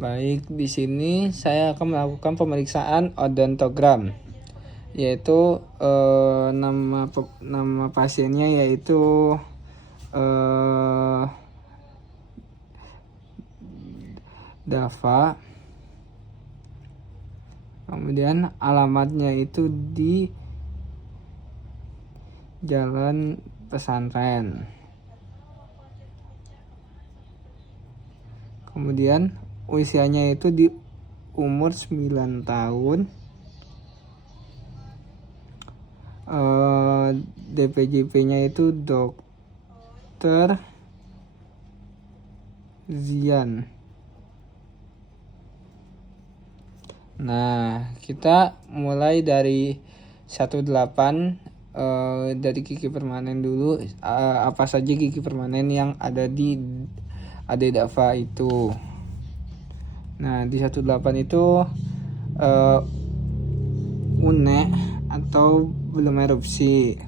Baik, di sini saya akan melakukan pemeriksaan odontogram, yaitu nama pasiennya yaitu Dava. Kemudian alamatnya itu di Jalan Pesantren. Kemudian usianya itu di umur 9 tahun. DPJP-nya itu Dokter Zian. Nah, kita mulai dari 18 dari gigi permanen dulu. Apa saja gigi permanen yang ada di Ade Dava itu. Nah, di 18 itu une atau belum erupsi.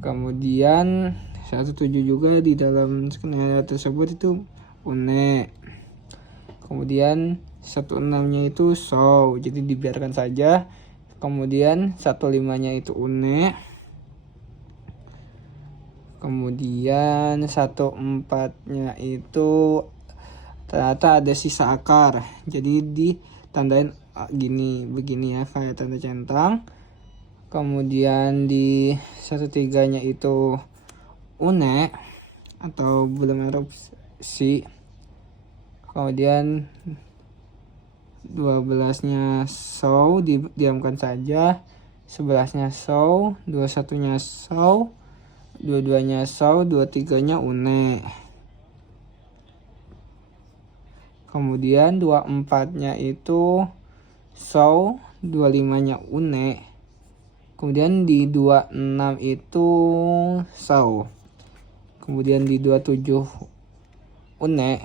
Kemudian 17 juga di dalam skenario tersebut itu une. Kemudian 16-nya itu show, jadi dibiarkan saja. Kemudian 15-nya itu une. Kemudian 14-nya itu ternyata ada sisa akar, jadi ditandain begini ya, kayak tanda centang. Kemudian di 13-nya itu une atau belum erupsi. Kemudian 12-nya show, diamkan saja. 11-nya show, 21-nya show, 22-nya show, 23-nya une. Kemudian 24-nya itu show, 25-nya une. Kemudian di 26 itu show. Kemudian di 27 une.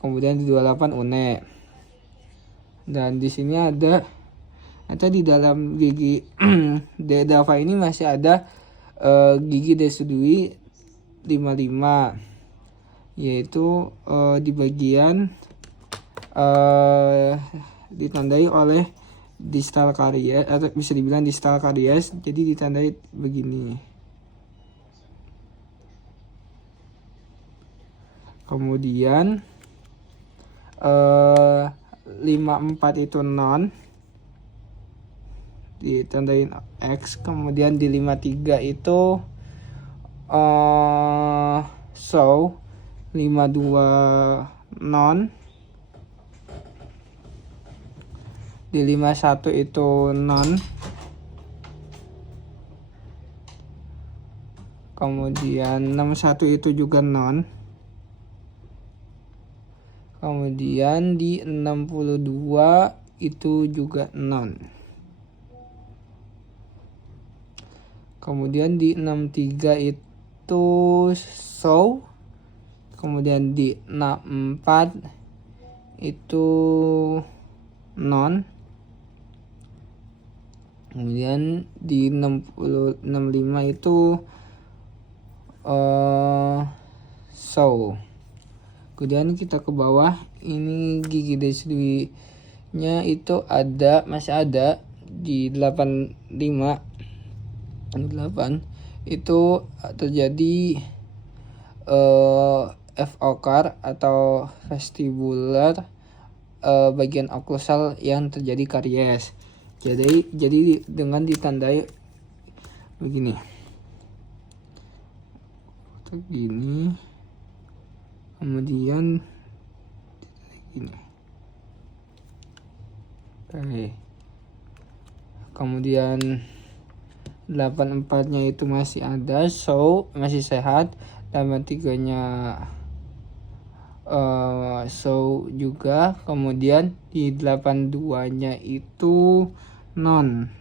Kemudian di 28 une. Dan di sini ada di dalam gigi Dava ini masih ada gigi desidui 55, yaitu di bagian ditandai oleh distal karies, atau bisa dibilang distal karies, jadi ditandai begini. Kemudian 54 itu non, ditandain X. Kemudian di 53 itu show, 52 non. Di 51 itu non. Kemudian 61 itu juga non. Kemudian di 62 itu juga non. Kemudian di 63 itu show. Kemudian di 64 itu non. Kemudian di 65 itu show. Kemudian kita ke bawah, ini gigi desidui-nya itu masih ada di 85. 8 itu terjadi F-okar atau vestibular bagian oklusal yang terjadi karies. Jadi dengan ditandai begini. Kemudian gini. Oke. Kemudian 84-nya itu masih ada, show, masih sehat. 83-nya show juga. Kemudian di 82-nya itu non,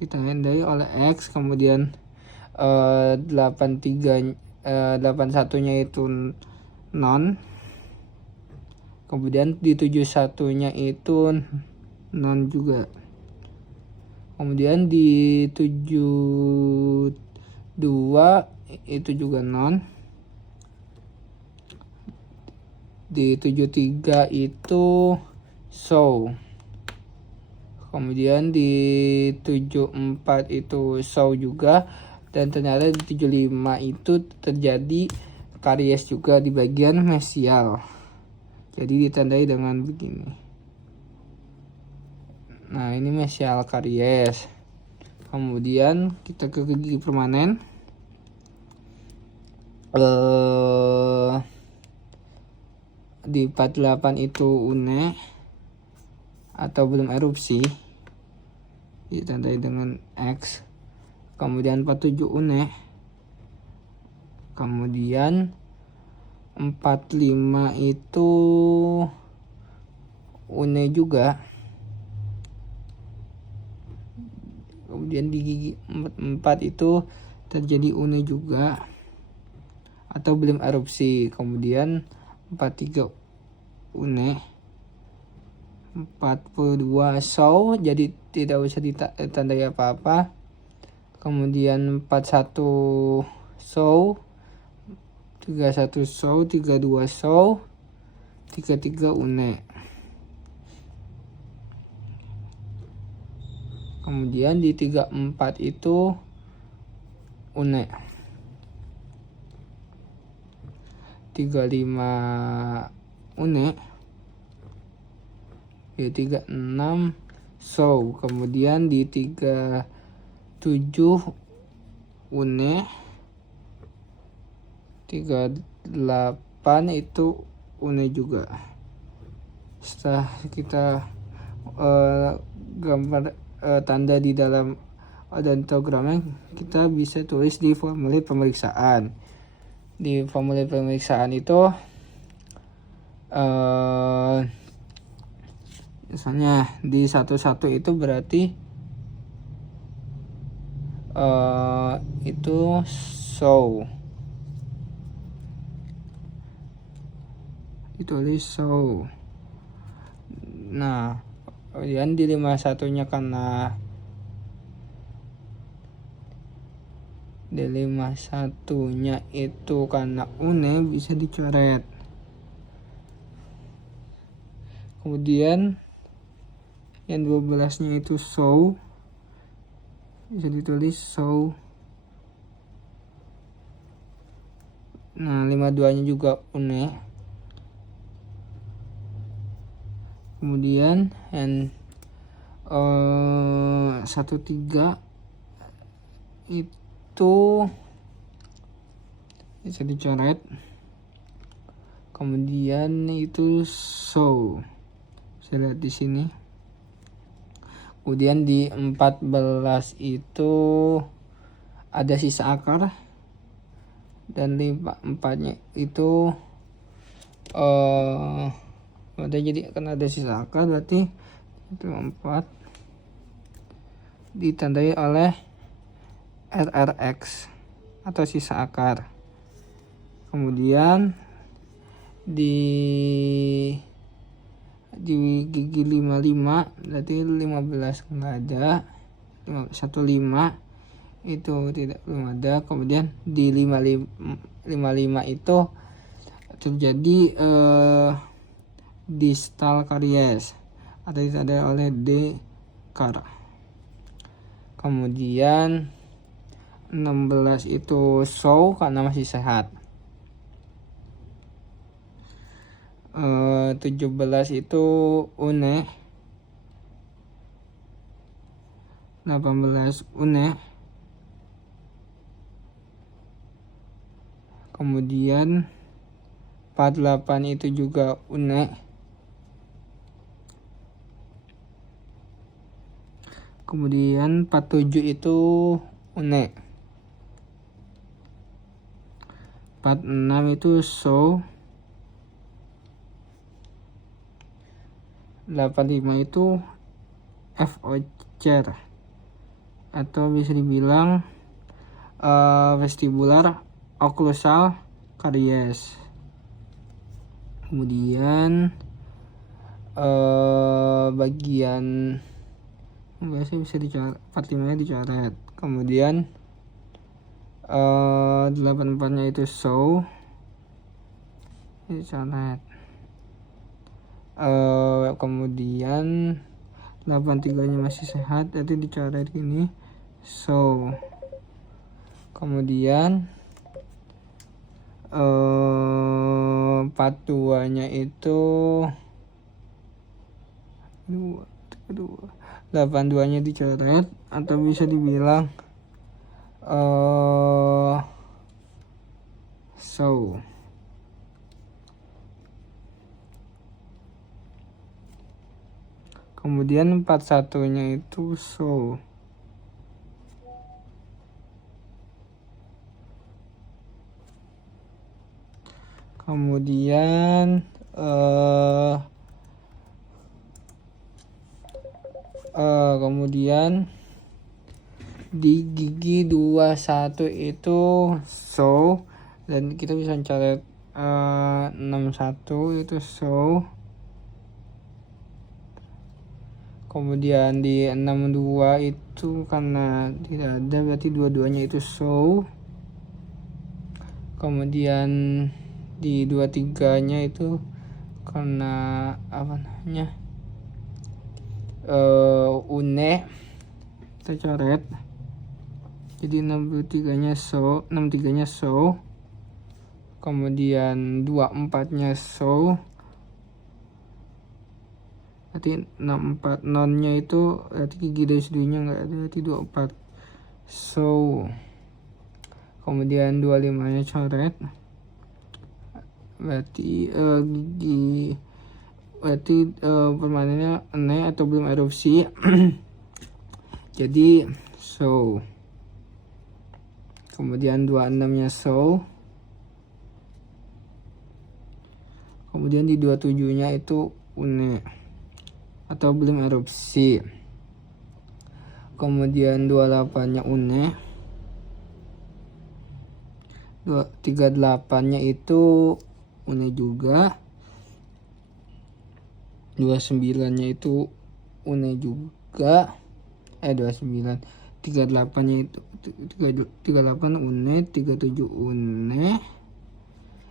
ditandai oleh X. Kemudian 81-nya itu non. Kemudian di 71-nya itu non juga. Kemudian di 72 itu juga non. Di 73 itu show. Kemudian di 74 itu show juga. Dan ternyata di 75 itu terjadi karies juga di bagian mesial. Jadi ditandai dengan begini. Nah, ini mesial karies. Kemudian kita ke gigi permanen. Di 48 itu une atau belum erupsi, ditandai dengan X. Kemudian 47 une. Kemudian 45 itu une juga. Kemudian di gigi 44 itu terjadi une juga atau belum erupsi. Kemudian 43 une. 42 show, jadi tidak usah ditandai apa-apa. Kemudian 41 show, 31 show, 32 show, 33 une. Kemudian di 34 itu une. 35 une. Di 36 show. Kemudian di 37 une. 38 itu une juga. Setelah kita gambar tanda di dalam odontogramnya, kita bisa tulis di formulir pemeriksaan. Di formulir pemeriksaan itu misalnya di 11 itu berarti itu show, ditulis show. Nah, kemudian di 51-nya karena di 51-nya itu karena une, bisa dicoret. Kemudian yang 12-nya itu show, bisa ditulis show. Nah, 52-nya juga une. Kemudian yang 13 itu bisa dicoret. Kemudian itu show, bisa lihat di sini. Kemudian di 14 itu ada sisa akar, dan di 4-nya itu ada, jadi akan ada sisa akar, berarti itu 4 ditandai oleh RRX atau sisa akar. Kemudian di gigi 55 berarti 15 nggak ada, 15 itu belum ada. Kemudian di 55 itu terjadi distal karies atau ditandai oleh D-CAR. Kemudian 16 itu show karena masih sehat. 17 itu une. 18 une. Kemudian 48 itu juga une. Kemudian 47 itu une. 46 itu show. 85 itu voucher atau bisa dibilang vestibular occlusal karies. Kemudian bagian biasanya bisa dicoret, 45-nya dicoret. Kemudian 84-nya itu show, dicoret. Kemudian 83-nya masih sehat, jadi dicoret gini. So kemudian 42-nya itu 82-nya dicoret, atau bisa dibilang so kemudian 41-nya itu so kemudian kemudian di gigi 21 itu so, dan kita bisa coret 61 itu so. Kemudian di 62 itu karena tidak ada, berarti dua-duanya itu so. Kemudian di 23-nya itu karena apa namanya une, kita coret, jadi 63-nya so, 63-nya so. Kemudian 24-nya so, berarti 64 nonnya itu berarti gigi dari sudutnya nggak ada, berarti 24 so. Kemudian 25-nya coret, berarti gigi, berarti permanennya aneh atau belum erupsi. Jadi so. Kemudian 26-nya so. Kemudian di 27-nya itu une atau belum erupsi. Kemudian 28-nya une. 38-nya itu une juga. 29-nya itu une juga. 29. 38-nya itu 38 une, 37 une.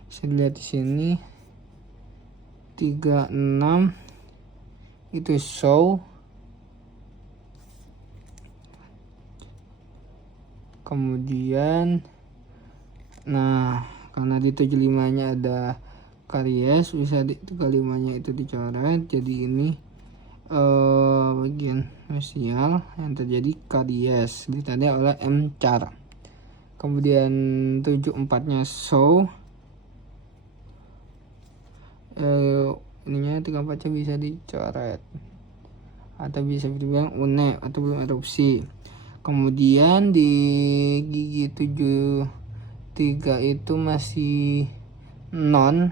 Bisa dilihat di sini. 36 itu so. Kemudian nah, karena di 75-nya ada karies, bisa di 35-nya itu dicoret, jadi ini bagian mesial yang terjadi karies, ditandai oleh M char. Kemudian 74-nya so, ininya 34-nya bisa dicoret atau bisa dibilang une atau belum erupsi. Kemudian di gigi 73 itu masih non.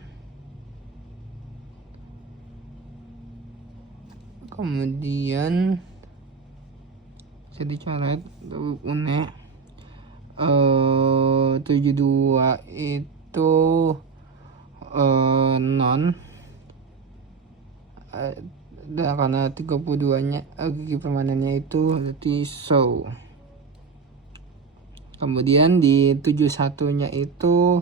Kemudian bisa dicoret une. 72 itu non. Dan karena 32-nya gigi permanennya itu berarti so. Kemudian di 71-nya itu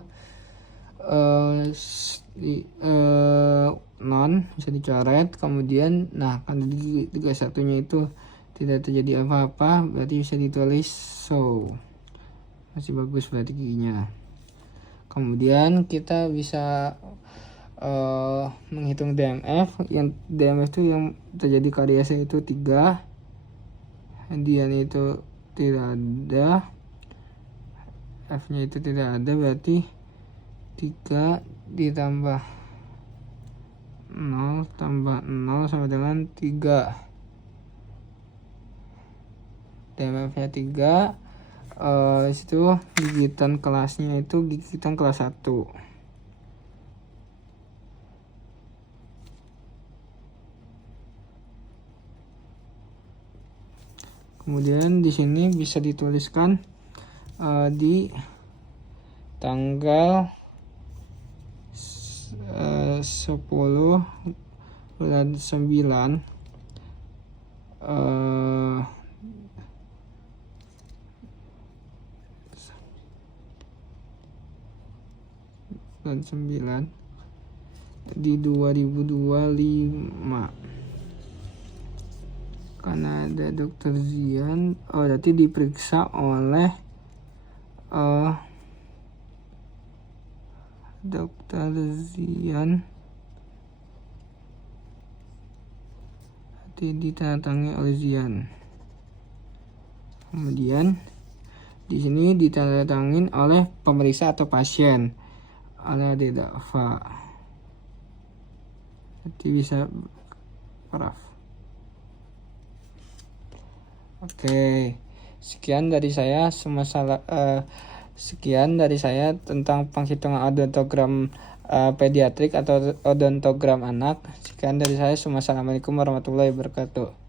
non, bisa dicoret. Kemudian nah karena di 31-nya itu tidak terjadi apa-apa, berarti bisa ditulis so. Masih bagus berarti giginya. Kemudian kita bisa menghitung DMF. Yang DMF itu yang terjadi kariesnya itu 3. Kemudian itu tidak ada, F nya itu tidak ada, berarti 3 ditambah 0 tambah 0 sama dengan 3. DMF nya 3. Disitu gigitan kelasnya itu gigitan kelas 1. Kemudian di sini bisa dituliskan di tanggal 10 bulan 9 bulan 9 di 2025. Karena ada dokter Zian, berarti diperiksa oleh dokter Zian, ditandatangani oleh Zian. Kemudian di sini ditandatangani oleh pemeriksa atau pasien oleh Dedava. Jadi bisa paraf. Oke, sekian dari saya tentang penghitungan odontogram pediatrik atau odontogram anak. Sekian dari saya. Assalamualaikum warahmatullahi wabarakatuh.